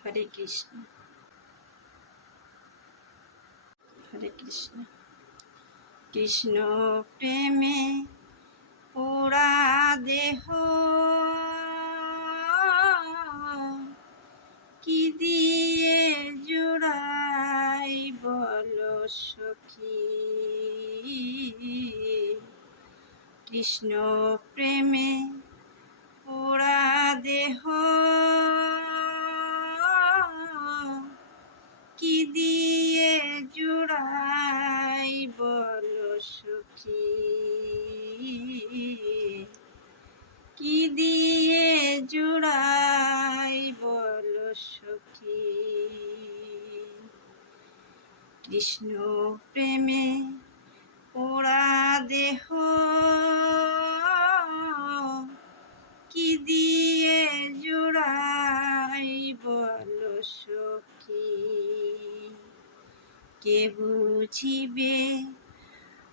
হরে কৃষ্ণ হরে কৃষ্ণ কৃষ্ণ প্রেমে পোড়া দেহ কি দিয়ে জোড়াই বল সখী কৃষ্ণ প্রেমে কৃষ্ণ প্রেমে পোড়া দেহ। কি দিয়ে জোড়াই বল সখী? কে বুঝিবে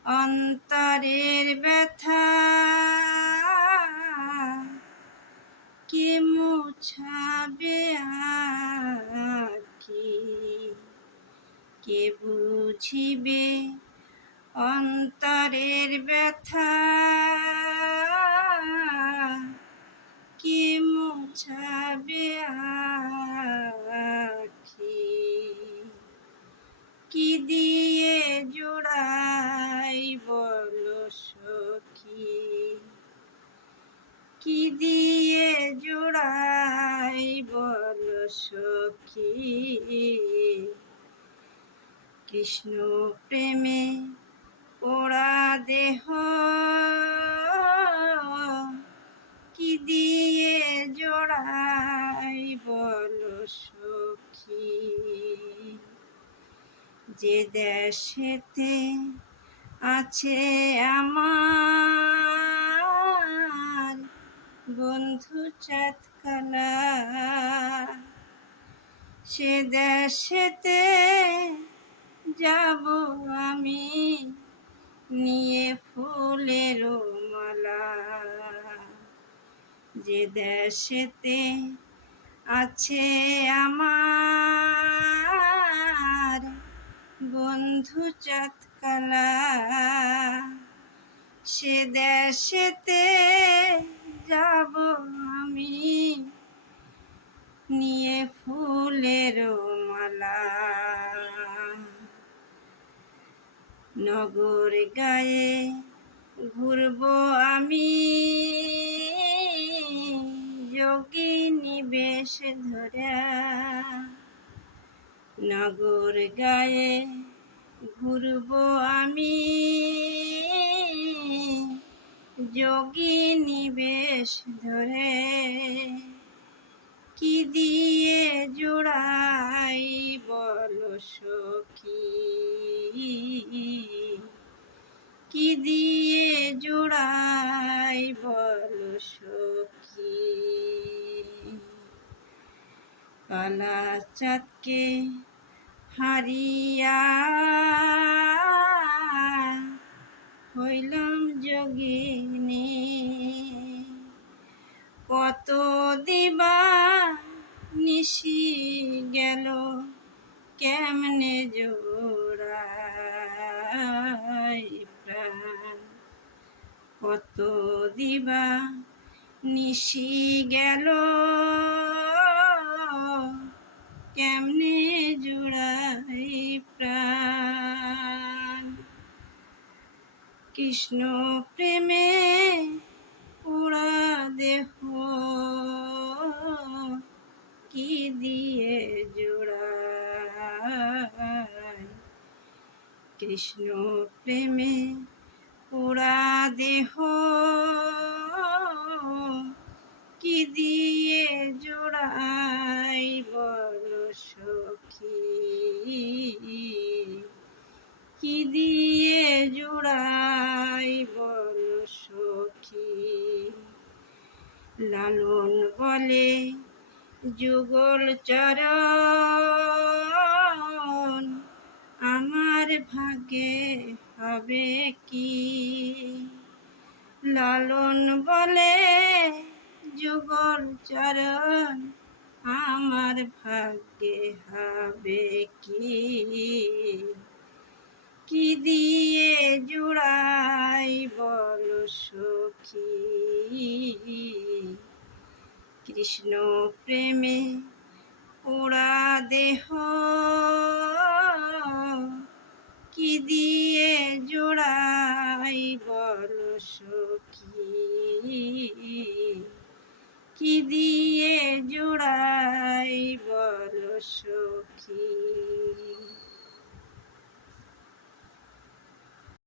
অন্তরের ব্যথা? কে মুছাবে কে বুঝিবে অন্তরের ব্যথা। কে মুছাবে আখি? কি দিয়ে জোড়াই বল সখী? কি দিয়ে জোড়াই বল সখী? কৃষ্ণ প্রেমে পোড়া দেহ। কি দিয়ে জোড়াই বল সখী? যে দেশেতে আছে আমার বন্ধু চাঁদকালা সে দেশেতে যাব আমি নিয়ে ফুলের মালা। যে দেশেতে আছে আমার বন্ধু চাঁদকালা, সে দেশেতে যাব আমি নিয়ে ফুলের মালা। নগর গায়ে ঘুরব আমি। যোগিনী বেশ ধরা নগর গায়ে ঘুরব আমি। যোগিনী বেশ ধরে কি দিয়ে জোড়াই বল সখী? কালা চাঁদকে হারিয়া হইলাম যোগিনী। কত দিবা নিশি গেল, কেমনে জোড়াই প্রাণ। কত দিবা নিশি গেল কেমনে জোড়াই প্রাণ? কৃষ্ণ প্রেমে পোড়া দেহ কি দিয়ে জোড়াই? কৃষ্ণ প্রেমে পোড়া দেহ কি দিয়ে জোড়াই বল সখী? লালন বলে যুগল চরণ, আমার ভাগে হবে কি? লালন বলে যুগল চরণ, আমার ভাগ্যে হবে কি? কি দিয়ে জুড়াই বল সখী? কৃষ্ণ প্রেমে পোড়া দেহ কি দিয়ে জোড়াই বল সখী? কি দিয়ে জোড়াই বল সখী?